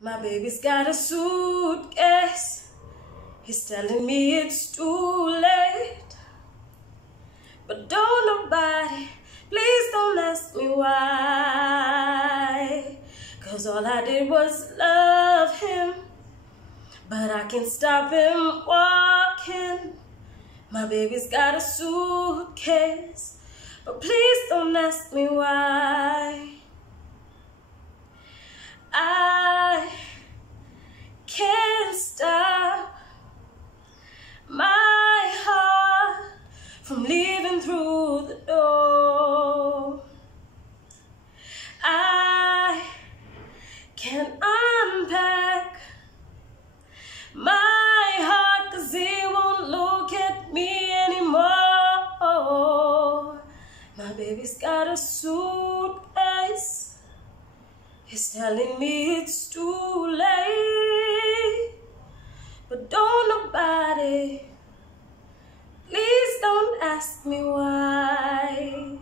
My baby's got a suitcase. He's telling me it's too late. But don't nobody, please don't ask me why. 'Cause all I did was love him. But I can't stop him walking. My baby's got a suitcase. But please don't ask me why. I can't stop my heart from leaving through the door. I can't unpack my heart 'cause he won't look at me anymore. My baby's got a suitcase. He's telling me it's too late. But don't nobody, please don't ask me why.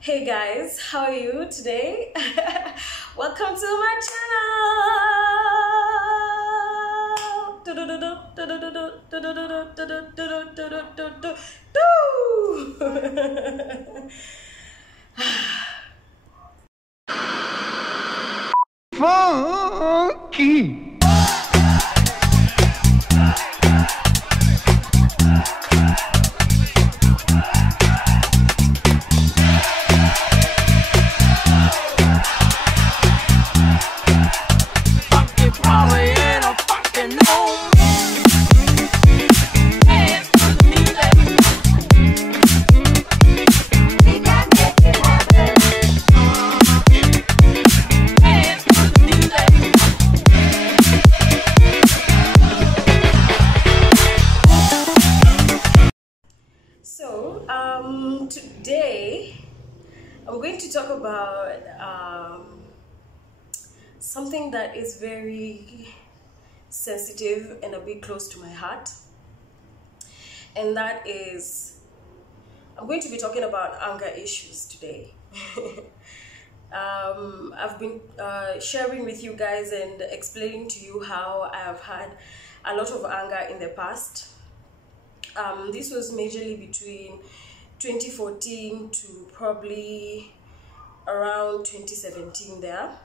Hey guys, how are you today? Welcome to my channel. Funky. Today I'm going to talk about something that is very sensitive and a bit close to my heart, and that is I'm going to be talking about anger issues today. I've been sharing with you guys and explaining to you how I have had a lot of anger in the past. This was majorly between 2014 to probably around 2017 there,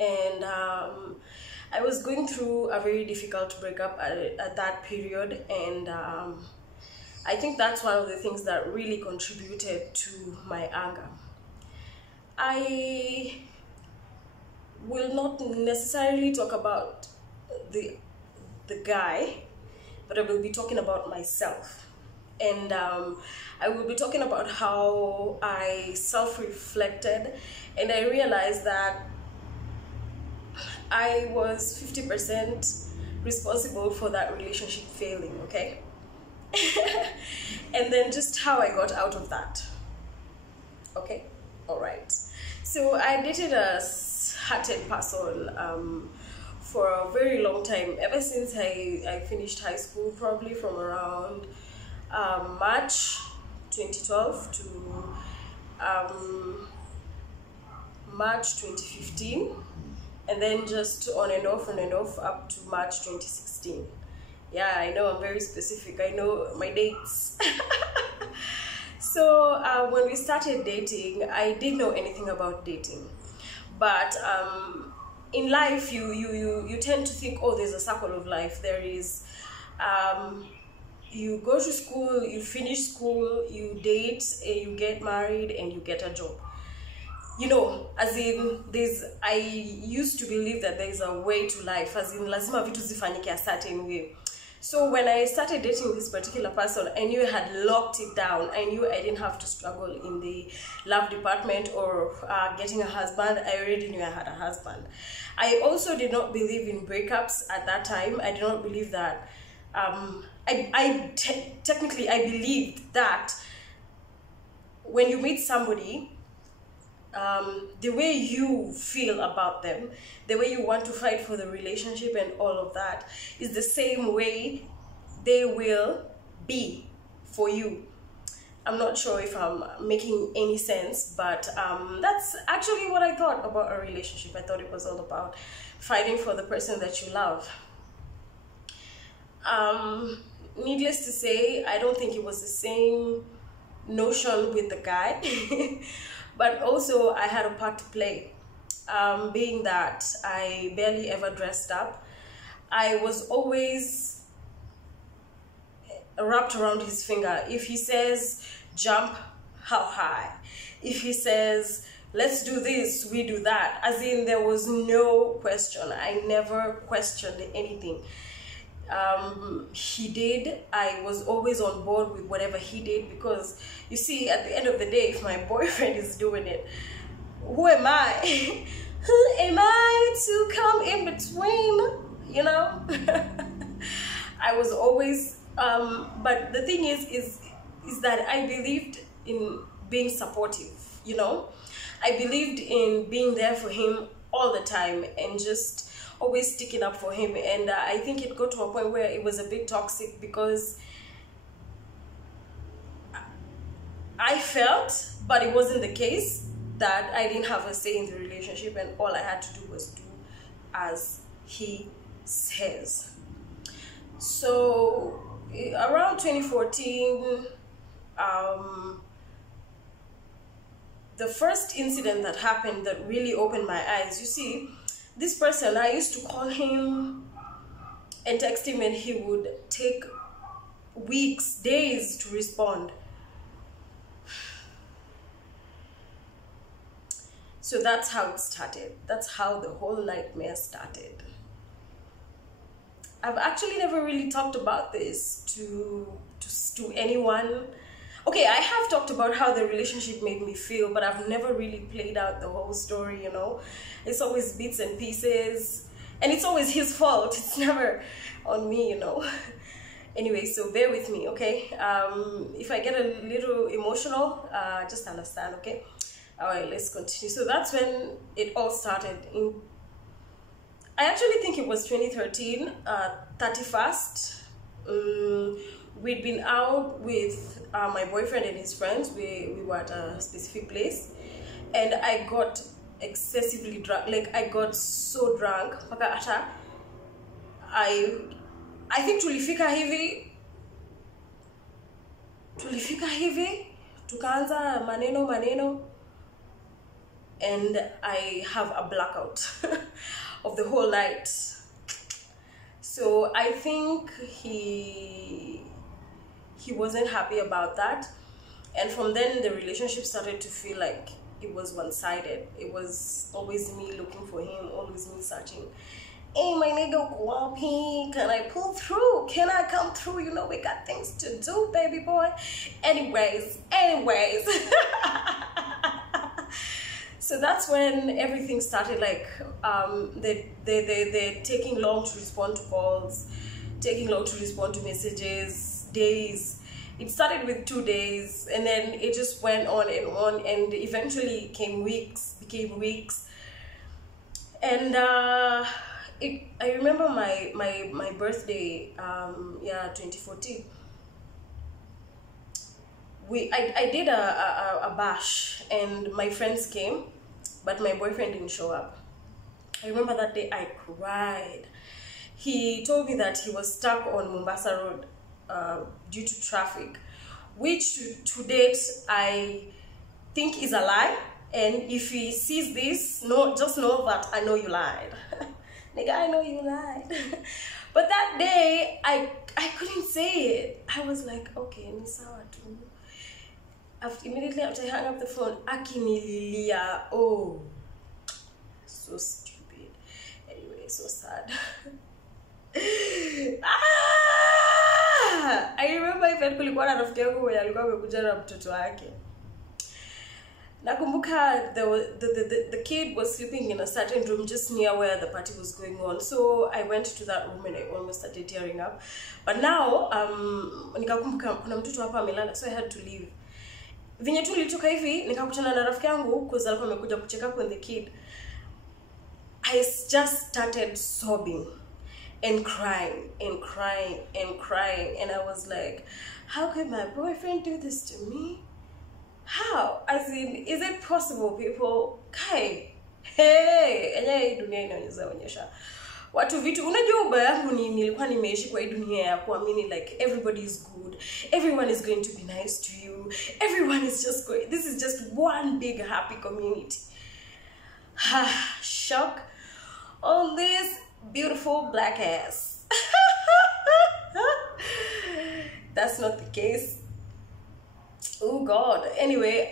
and I was going through a very difficult breakup at that period, and I think that's one of the things that really contributed to my anger. I will not necessarily talk about the guy, but I will be talking about myself. And I will be talking about how I self-reflected and I realized that I was 50% responsible for that relationship failing, okay? And then just how I got out of that. Okay, all right. So I dated a certain person for a very long time, ever since I finished high school, probably from around March 2012 to March 2015, and then just on and off up to March 2016. Yeah, I know I'm very specific. I know my dates. So when we started dating, I didn't know anything about dating, but in life you tend to think, oh, there's a circle of life. There is you go to school, you finish school, you date, you get married, and you get a job. You know, as in, I used to believe that there's a way to life, as in lazima vitu zifanyike a certain way. So when I started dating this particular person, I knew I had locked it down. I knew I didn't have to struggle in the love department or getting a husband. I already knew I had a husband. I also did not believe in breakups at that time. I did not believe that technically I believed that when you meet somebody, the way you feel about them, the way you want to fight for the relationship and all of that is the same way they will be for you. I'm not sure if I'm making any sense, but that's actually what I thought about a relationship. I thought it was all about fighting for the person that you love. Needless to say, I don't think it was the same notion with the guy, but also I had a part to play, being that I barely ever dressed up. I was always wrapped around his finger. If he says jump, how high? If he says let's do this, we do that. As in, there was no question. I never questioned anything. He did. I was always on board with whatever he did, because you see, at the end of the day, if my boyfriend is doing it, who am I? Who am I to come in between, you know? I was always but the thing is that I believed in being supportive, you know. I believed in being there for him all the time and just always sticking up for him. And I think it got to a point where it was a bit toxic, because I felt, but it wasn't the case, that I didn't have a say in the relationship, and all I had to do was do as he says. So around 2014, the first incident that happened that really opened my eyes, you see, this person, I used to call him and text him, and he would take weeks, days to respond. So that's how it started. That's how the whole nightmare started. I've actually never really talked about this to anyone. Okay, I have talked about how the relationship made me feel, but I've never really played out the whole story, you know. It's always bits and pieces, and it's always his fault. It's never on me, you know. Anyway, so bear with me, okay? If I get a little emotional, just understand, okay? All right, let's continue. So that's when it all started. I actually think it was 2013, 31st. We'd been out with my boyfriend and his friends. We were at a specific place, and I got excessively drunk. Like, I got so drunk. I think tulifika hivi, tukaanza maneno, and I have a blackout of the whole night. So I think he wasn't happy about that, and from then the relationship started to feel like it was one-sided. It was always me looking for him, always me searching. Hey, my nigga, guapi, can I pull through? Can I come through? You know, we got things to do, baby boy. Anyways. So that's when everything started. Like, they're taking long to respond to calls, taking long to respond to messages, days. It started with 2 days, and then it just went on, and eventually became weeks. And I remember my birthday, 2014. I did a bash, and my friends came, but my boyfriend didn't show up. I remember that day I cried. He told me that he was stuck on Mombasa Road due to traffic, which to date I think is a lie. And if he sees this, just know that I know you lied. Nigga, I know you lied. But that day, I couldn't say it. I was like, okay, ni sawa tu. Immediately after I hung up the phone, akinililia. Oh, so stupid. Anyway, so sad. I remember even kulikuwa na rafiki yangu mwenye alikuwa amekuja na mtoto wake. Nakumbuka the kid was sleeping in a certain room just near where the party was going on. So I went to that room and I almost started tearing up. But now, nikakumbuka kuna mtoto hapa amelala, so I had to leave. Venye tu nilitoka hivi, nikakutana na rafiki yangu kwa sababu amekuja kucheck up on the kid. I just started sobbing. and crying and crying and crying. And I was like, how could my boyfriend do this to me? How? As in, is it possible, people? Kai, hey, enye dunia inaonyesha onyesha watu vitu. Unajua ubaya yangu ni nilikuwa nimeishi kwa hii dunia ya kuamini like everybody is good, everyone is going to be nice to you, everyone is just going, this is just one big happy community. Shock on this beautiful black ass. That's not the case. Oh God. Anyway,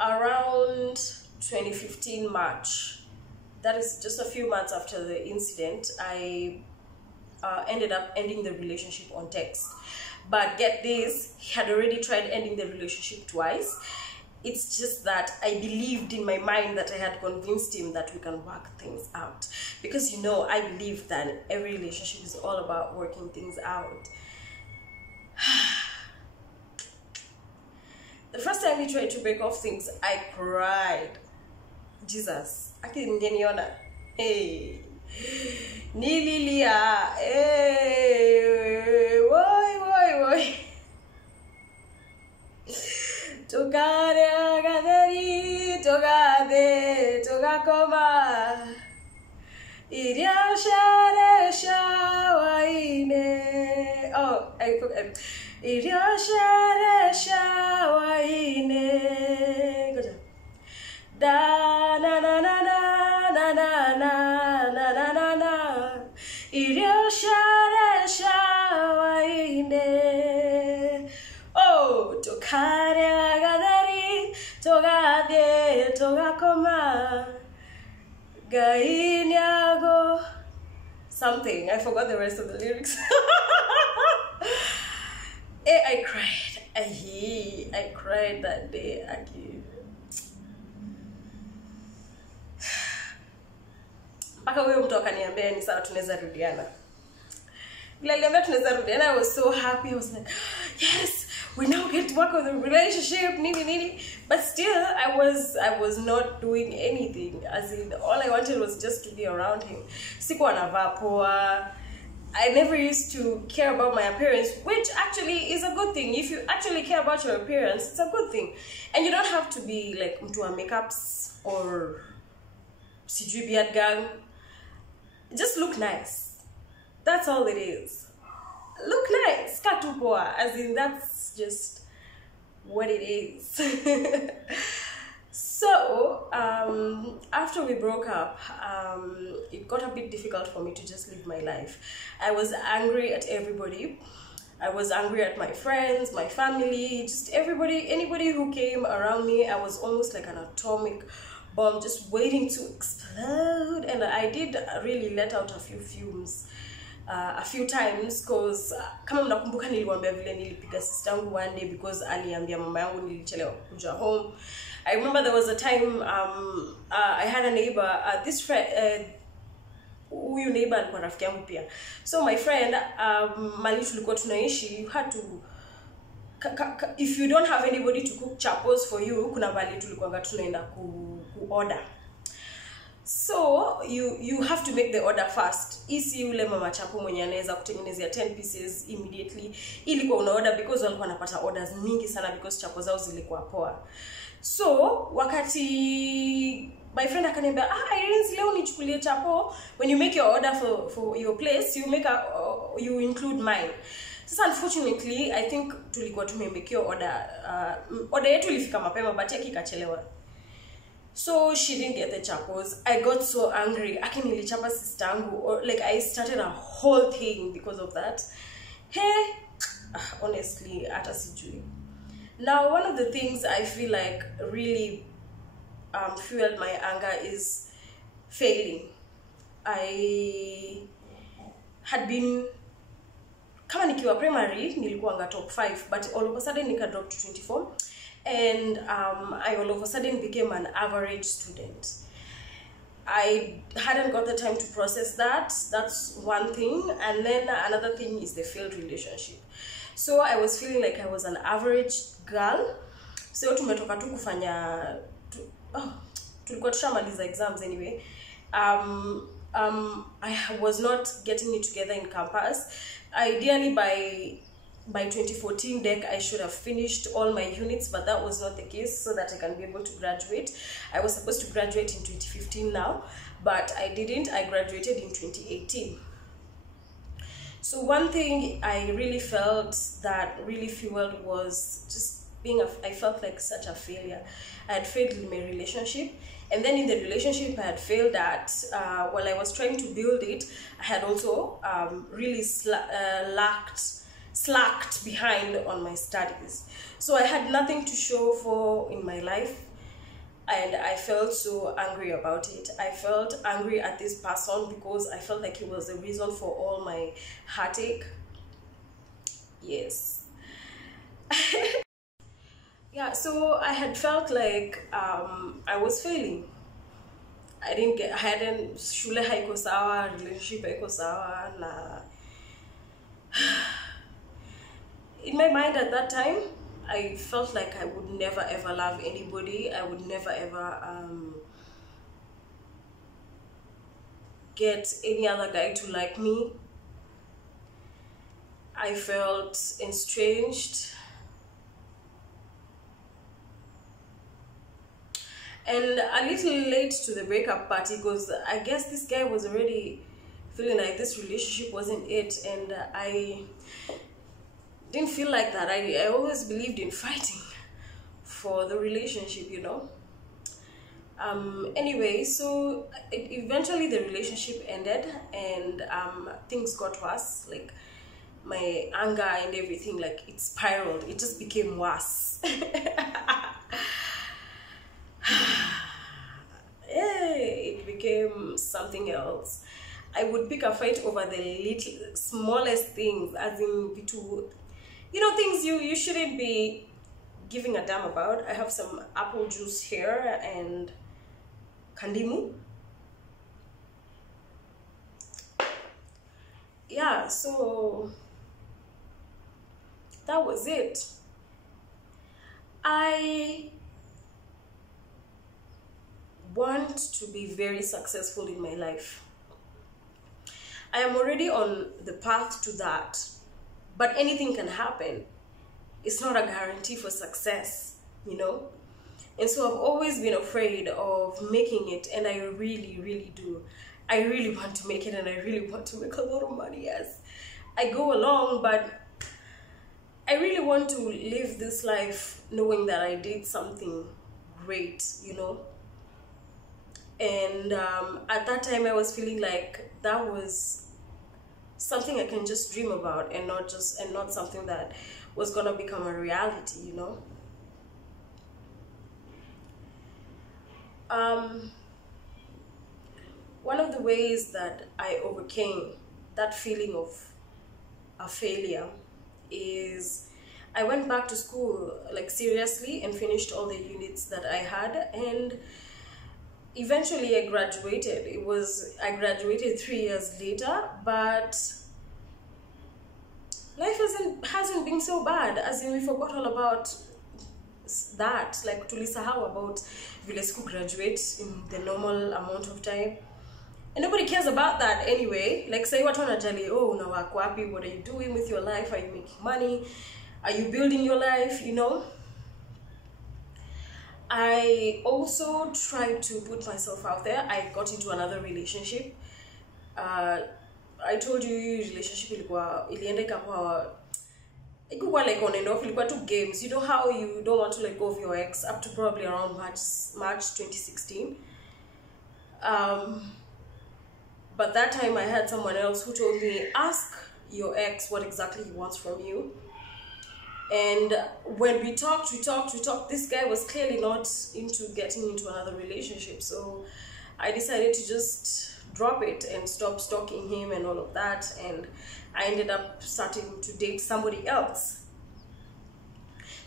around 2015 March, that is just a few months after the incident, I ended up ending the relationship on text. But get this, he had already tried ending the relationship twice. It's just that I believed in my mind that I had convinced him that we can work things out. Because you know, I believe that every relationship is all about working things out. The first time he tried to break off things, I cried. Jesus, akingeniona, hey, nililia, hey, woi. Tokare agaderi, togade, togakoma, iria share shawaine. Oh, I forgot. Iria share shawaine. Good job. Da na na na na na na na na na na na. Iria share shawaine. Oh, tokare agadari, togade, togakoma, gainyago. Something. I forgot the rest of the lyrics. I cried. I cried that day. Mpaka huyo mtu akaniambia ni sawa tunaweza rudiana. Bila niambia tunaweza rudiana, I was so happy. I was like, yes, we now get to work on the relationship, nini. But still, I was not doing anything. As in, all I wanted was just to be around him. Sikuwa navaa poa. I never used to care about my appearance, which actually is a good thing. If you actually care about your appearance, it's a good thing. And you don't have to be like mtu wa makeups or sijui beard gang. Just look nice. That's all it is. Look nice. Katu poa. As in, that's just what it is. So, after we broke up, it got a bit difficult for me to just live my life. I was angry at everybody. I was angry at my friends, my family, just everybody, anybody who came around me. I was almost like an atomic bomb, just waiting to explode. And I did really let out a few fumes. A few times, because kama mnakumbuka niliwaambia vile nilipiga sister yangu one day because aliambia mama yangu nilichelewa kuja home. I remember there was a time I had a neighbor, this friend, huyu neighbor alikuwa rafiki yangu pia. So my friend, mali tulikuwa tunaishi, you had to, if you don't have anybody to cook chapos for you, kuna mali tulikuwa tunaenda ku order. So you have to make the order fast. Isi yule mama chapo mwenye anaweza kutengenezea 10 pieces immediately. Ilikuwa una order because walikuwa wanapata orders mingi sana because chapo zao zilikuwa poa. So wakati my friend akaniambia, Irene, leo nichukulie chapo. When you make your order for your place, you include mine. So unfortunately, I think tulikuwa tumemake your order. Order yetu ilifika mapema but yake ikachelewa. So she didn't get the chapos. I got so angry. Aki nilichapa sister yangu, or like I started a whole thing because of that. Hey, honestly, ata sijui. Now, one of the things I feel like really fueled my anger is failing. I had been, kama nikiwa primary, nilikuwanga top 5, but all of a sudden nika drop to 24. And I all of a sudden became an average student. I hadn't got the time to process that. That's one thing. And then another thing is the failed relationship. So I was feeling like I was an average girl. So tumetoka tu kufanya tulikuwa tushamaliza exams anyway. I was not getting it together in campus. Ideally, by 2014 deck, I should have finished all my units, but that was not the case, so that I can be able to graduate. I was supposed to graduate in 2015 now, but I didn't. I graduated in 2018. So one thing I really felt that really fueled was just I felt like such a failure. I had failed in my relationship, and then in the relationship I had failed at, while I was trying to build it, I had also really slacked behind on my studies. So I had nothing to show for in my life, and I felt so angry about it. I felt angry at this person because I felt like he was the reason for all my heartache. Yes. Yeah, so I had felt like I was failing. I hadn't, shule haiko sawa, relationship haiko sawa, na. In my mind at that time, I felt like I would never ever love anybody. I would never ever get any other guy to like me. I felt estranged. And a little late to the breakup party, because I guess this guy was already feeling like this relationship wasn't it, and I didn't feel like that. I always believed in fighting for the relationship, you know. Anyway, so eventually the relationship ended, and things got worse. Like my anger and everything, like it spiraled. It just became worse. Yeah, it became something else. I would pick a fight over the smallest things, as in things you shouldn't be giving a damn about. I have some apple juice here and kandimu. Yeah, so that was it. I want to be very successful in my life. I am already on the path to that, but anything can happen. It's not a guarantee for success, you know. And so I've always been afraid of making it, and I really, really do. I really want to make it, and I really want to make a lot of money as I go along, but I really want to live this life knowing that I did something great, you know. And at that time I was feeling like that was something I can just dream about, and not something that was gonna become a reality, you know. One of the ways that I overcame that feeling of a failure is I went back to school, like seriously, and finished all the units that I had, and eventually I graduated. I graduated 3 years later, but life hasn't been so bad, as in we forgot all about that. Like tulisahau about vile siku graduate in the normal amount of time, and nobody cares about that anyway. Like say watu wanajali, oh unawako wapi, what are you doing with your life, are you making money, are you building your life, you know. I also tried to put myself out there. I got into another relationship. I told you relationship ilienda ikakuwa like on and off, ilikuwa two games. You know how you don't want to let go of your ex up to probably around March 2016. But that time I had someone else who told me, ask your ex what exactly he wants from you. And when we talked, this guy was clearly not into getting into another relationship. So I decided to just drop it and stop stalking him and all of that. And I ended up starting to date somebody else.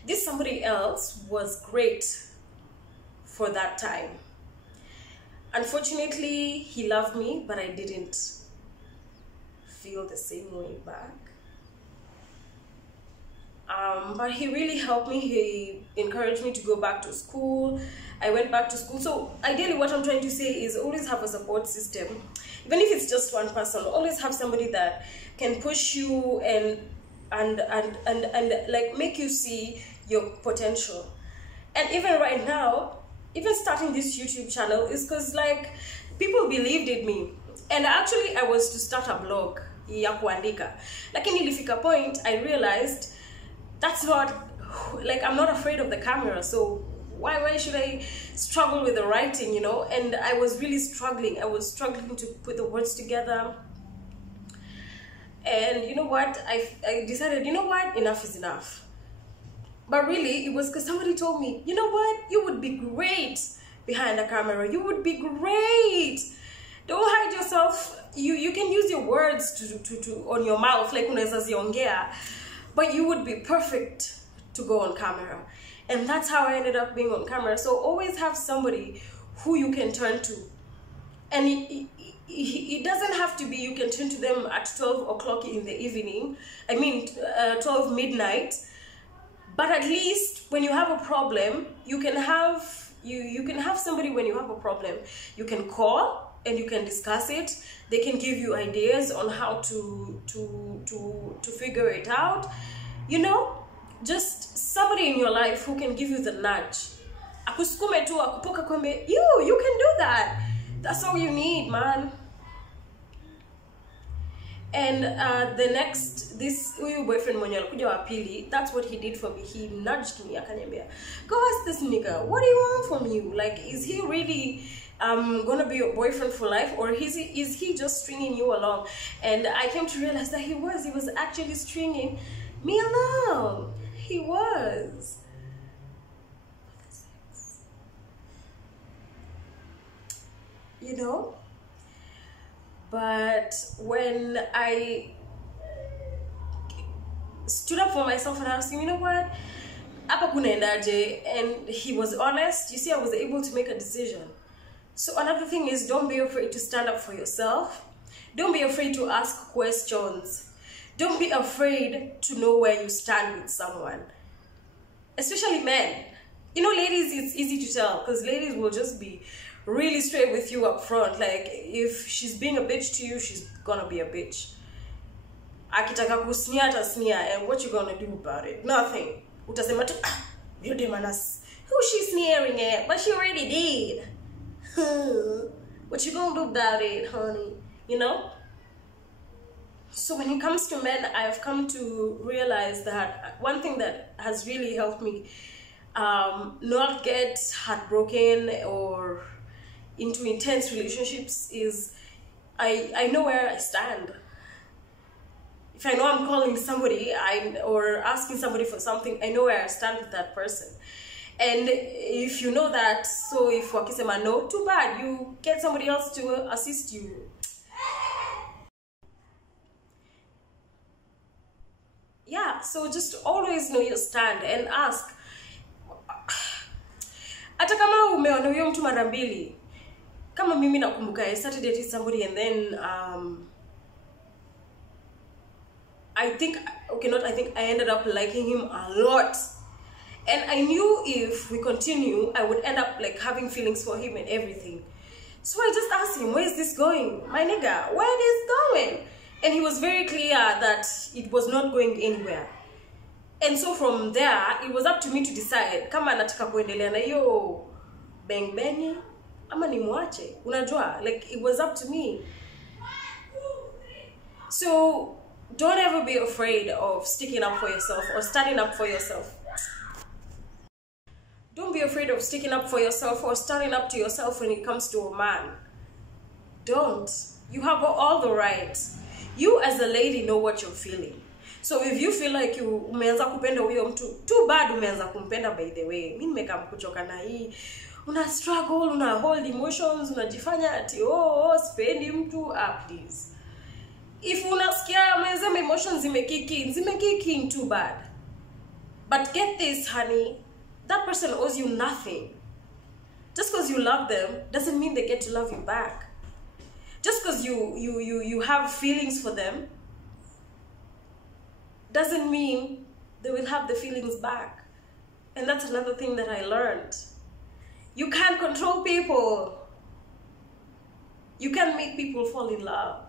This somebody else was great for that time. Unfortunately, he loved me, but I didn't feel the same way back. But he really helped me. He encouraged me to go back to school. I went back to school. So ideally what I'm trying to say is always have a support system. Even if it's just one person, always have somebody that can push you and like make you see your potential. And even right now, even starting this YouTube channel is because like people believed in me. And actually I was to start a blog ya kuandika. Lakini ilifika point I realized that's not, like, I'm not afraid of the camera, so why should I struggle with the writing, you know? And I was really struggling. I was struggling to put the words together. And you know what? I decided, you know what? Enough is enough. But really, it was because somebody told me, you know what? You would be great behind the camera. You would be great. Don't hide yourself. You can use your words to on your mouth, like unaweza ziongea, but you would be perfect to go on camera. And that's how I ended up being on camera. So always have somebody who you can turn to. And it doesn't have to be you can turn to them at 12 o'clock in the evening. I mean, 12 midnight. But at least when you have a problem, you can have somebody when you have a problem. You can call and you can discuss it. They can give you ideas on how to figure it out. You know, just somebody in your life who can give you the nudge. Akusukume tu, akupoka kwembe, you can do that. That's all you need, man. And this boyfriend mwenye alikuja wa pili, that's what he did for me. He nudged me, akaniambia, go ask this nigga, what do you want from you? Like, is he really gonna be your boyfriend for life, or is he just stringing you along? And I came to realize that he was actually stringing me along. He was. You know? But when I stood up for myself and asked him, you know what? Apa kunaendaje? And he was honest. You see, I was able to make a decision. So another thing is, don't be afraid to stand up for yourself. Don't be afraid to ask questions. Don't be afraid to know where you stand with someone. Especially men. You know, ladies, it's easy to tell because ladies will just be really straight with you up front. Like, if she's being a bitch to you, she's gonna be a bitch. Akitaka kusnia atasnia, and what you gonna do about it? Nothing. Utasema tu, you demanas. Who she sneering at? But she already did. What you gonna do about it, honey? You know? So when it comes to men, I've come to realize that one thing that has really helped me not get heartbroken or into intense relationships is I know where I stand. If I know I'm calling somebody or asking somebody for something, I know where I stand with that person. And if you know that, so if wakisema no, too bad, you get somebody else to assist you. Yeah, so just always know your stand and ask. Hata kama umeona huyo mtu mara mbili, kama mimi nakumbuka I started dating somebody and then I ended up liking him a lot. And I knew if we continue, I would end up like having feelings for him and everything. So I just asked him, where is this going? My nigga, where is this going? And he was very clear that it was not going anywhere. And so from there, it was up to me to decide, kama nataka kuendelea na hiyo bang bang ama nimwache. Unajua, like, it was up to me. So don't ever be afraid of sticking up for yourself or standing up for yourself. Don't be afraid of sticking up for yourself or standing up to yourself when it comes to a man. Don't. You have all the rights. You as a lady know what you're feeling. So if you feel like you umeanza kupenda huyo mtu, too bad umeanza kumpenda by the way. Mimi nimekam kuchoka na hii. Una struggle, una hold emotions, unajifanya ati sipendi mtu, please. If unasikia umesema emotions zimekiki too bad. But get this, honey, that person owes you nothing. Just because you love them doesn't mean they get to love you back. Just because you have feelings for them doesn't mean they will have the feelings back. And that's another thing that I learned. You can't control people. You can make people fall in love.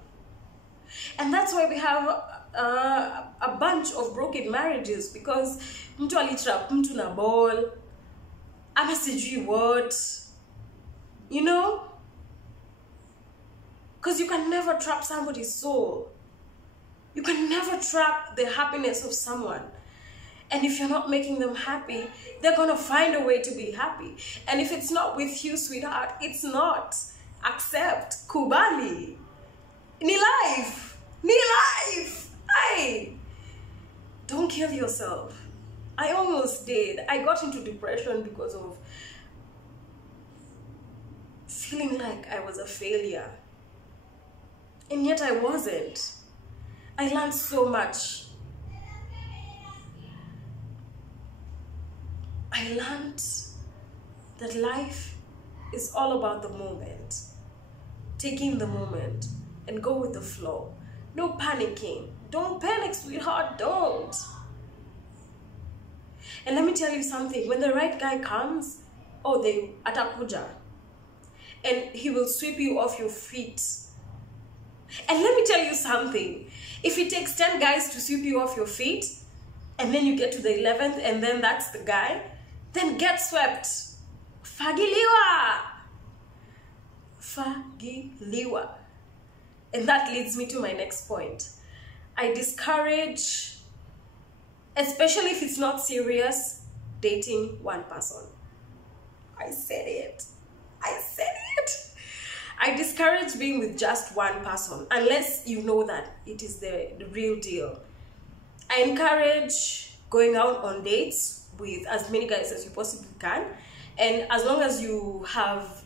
And that's why we have a bunch of broken marriages, because mtu alitrap mtu na ball, ama sijui what, you know? Because you can never trap somebody's soul. You can never trap the happiness of someone. And if you're not making them happy, they're gonna find a way to be happy. And if it's not with you, sweetheart, it's not. Accept. Kubali. Ni life. Ni life. Hey. Don't kill yourself. I almost did. I got into depression because of feeling like I was a failure. And yet I wasn't. I learned so much. I learned that life is all about the moment. Taking the moment and go with the flow. No panicking. Don't panic, sweetheart, don't. And let me tell you something, when the right guy comes, they atakuja. And he will sweep you off your feet. And let me tell you something, if it takes 10 guys to sweep you off your feet, and then you get to the 11th, and then that's the guy, then get swept. Fagiliwa. Fagiliwa. And that leads me to my next point. I discourage, especially if it's not serious, dating one person. I said it. I said it. I discourage being with just one person, unless you know that it is the real deal. I encourage going out on dates with as many guys as you possibly can, and as long as you have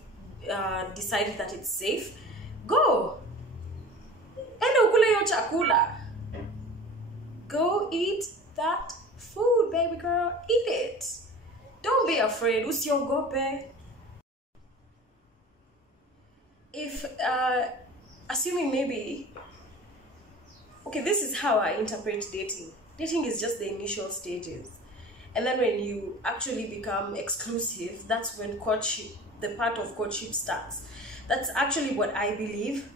decided that it's safe, go. Enda ukule yo chakula. Go eat that food, baby girl. Eat it. Don't be afraid. Usiogope. If, assuming maybe, okay, this is how I interpret dating. Dating is just the initial stages. And then when you actually become exclusive, that's when courtship, the part of courtship starts. That's actually what I believe.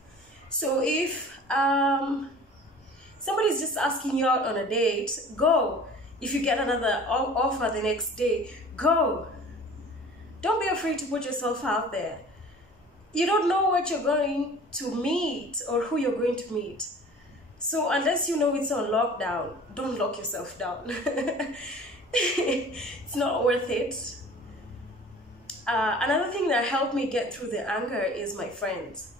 So if somebody's just asking you out on a date, go. If you get another offer the next day, go. Don't be afraid to put yourself out there. You don't know what you're going to meet or who you're going to meet. So unless you know it's on lockdown, don't lock yourself down. It's not worth it. Another thing that helped me get through the anger is my friends.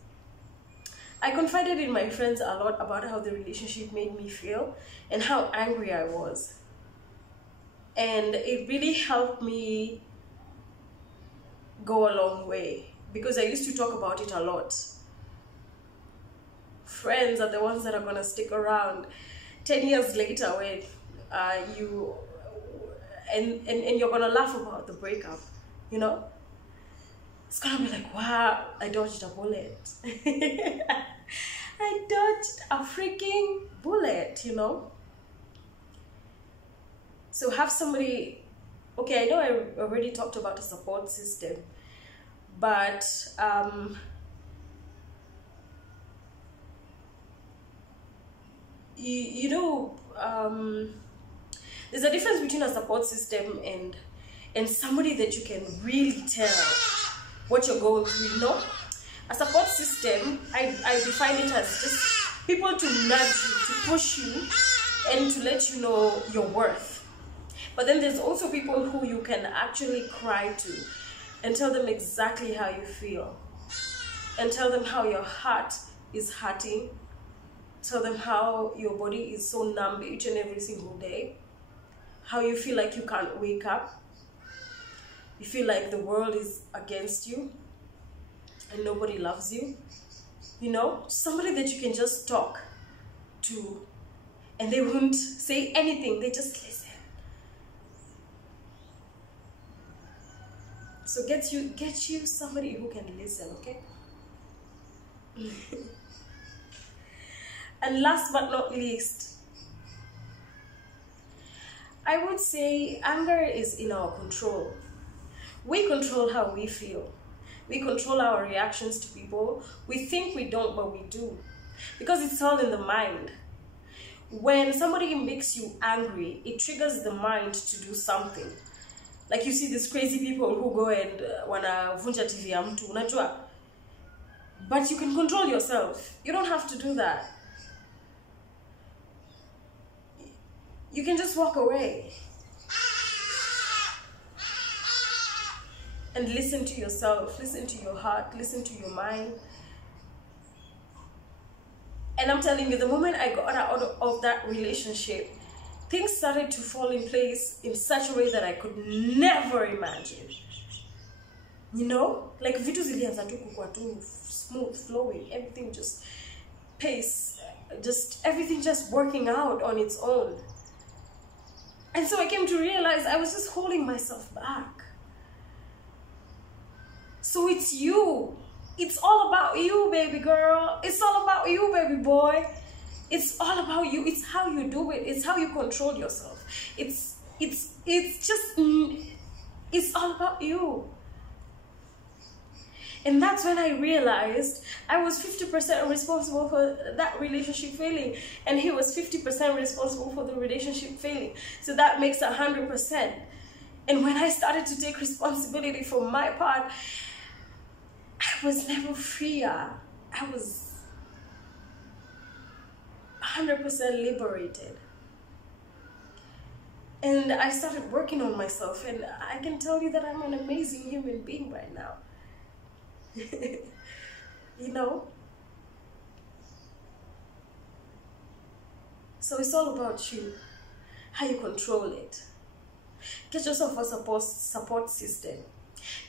I confided in my friends a lot about how the relationship made me feel and how angry I was. And it really helped me go a long way, because I used to talk about it a lot. Friends are the ones that are gonna stick around 10 years later when and you're gonna laugh about the breakup, you know? It's gonna be like, wow, I dodged a bullet. I dodged a freaking bullet, you know? So have somebody, okay, I know I already talked about a support system, but you know, there's a difference between a support system and somebody that you can really tell what you're going through, you know? A support system, I define it as just people to nudge you, to push you, and to let you know your worth. But then there's also people who you can actually cry to and tell them exactly how you feel. And tell them how your heart is hurting. Tell them how your body is so numb each and every single day. How you feel like you can't wake up. You feel like the world is against you and nobody loves you. You know, somebody that you can just talk to and they won't say anything, they just listen. So get you somebody who can listen, okay? And last but not least, I would say anger is in our control. We control how we feel. We control our reactions to people. We think we don't, but we do. Because it's all in the mind. When somebody makes you angry, it triggers the mind to do something. Like you see these crazy people who go and wanavunja TV ya mtu, unajua. But you can control yourself. You don't have to do that. You can just walk away. And listen to yourself, listen to your heart, listen to your mind. And I'm telling you, the moment I got out of that relationship, things started to fall in place in such a way that I could never imagine. You know? Like vitu zilianza tu kukua tu smooth, flowing, everything just pace, just everything just working out on its own. And so I came to realize I was just holding myself back. So it's you. It's all about you, baby girl. It's all about you, baby boy. It's all about you. It's how you do it. It's how you control yourself. It's all about you. And that's when I realized I was 50% responsible for that relationship failing, and he was 50% responsible for the relationship failing. So that makes 100%. And when I started to take responsibility for my part, I was never freer. I was 100% liberated. And I started working on myself, and I can tell you that I'm an amazing human being right now. You know? So it's all about you, how you control it. Get yourself a support system.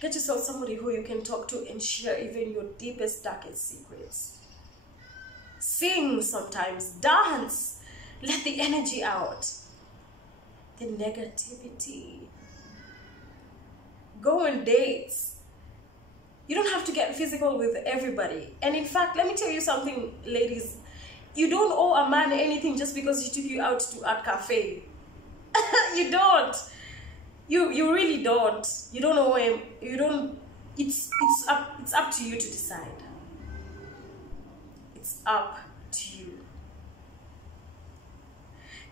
Get yourself somebody who you can talk to and share even your deepest, darkest secrets. Sing sometimes, dance, let the energy out, the negativity. Go on dates. You don't have to get physical with everybody. And in fact, let me tell you something, ladies. You don't owe a man anything just because he took you out to art cafe. You don't. You really don't. You don't owe him. You don't. It's up to you to decide. It's up to you.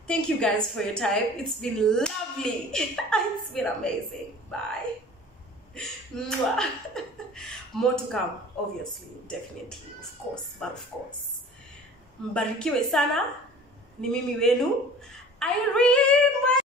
Thank you guys for your time. It's been lovely. It's been amazing. Bye. Mwah. More to come, obviously, definitely, of course, but of course. Mbarikiwe sana. Ni mimi wenu, Irene.